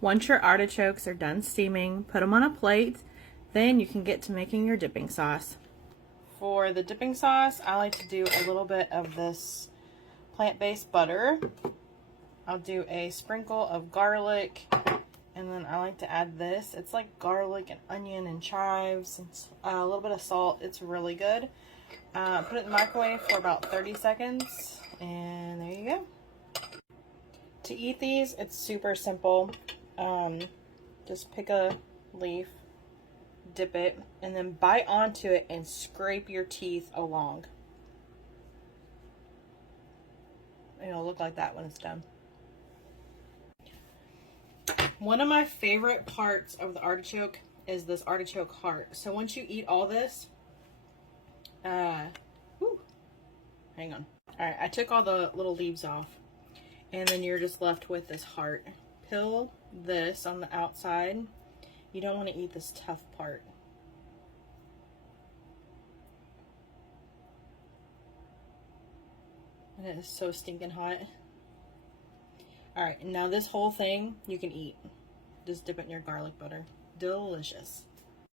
Once your artichokes are done steaming, put them on a plate. Then you can get to making your dipping sauce. For the dipping sauce, I like to do a little bit of this plant-based butter. I'll do a sprinkle of garlic, and then I like to add this. It's like garlic and onion and chives and a little bit of salt. It's really good. Put it in the microwave for about 30 seconds, and there you go. To eat these, it's super simple. Just pick a leaf, dip it, and then bite onto it and scrape your teeth along. It'll look like that when it's done. One of my favorite parts of the artichoke is this artichoke heart. So once you eat all this, hang on. Alright, I took all the little leaves off, and then you're just left with this heart. Peel this on the outside. You don't want to eat this tough part. And it is so stinking hot. Alright, now this whole thing you can eat. Just dip it in your garlic butter. Delicious.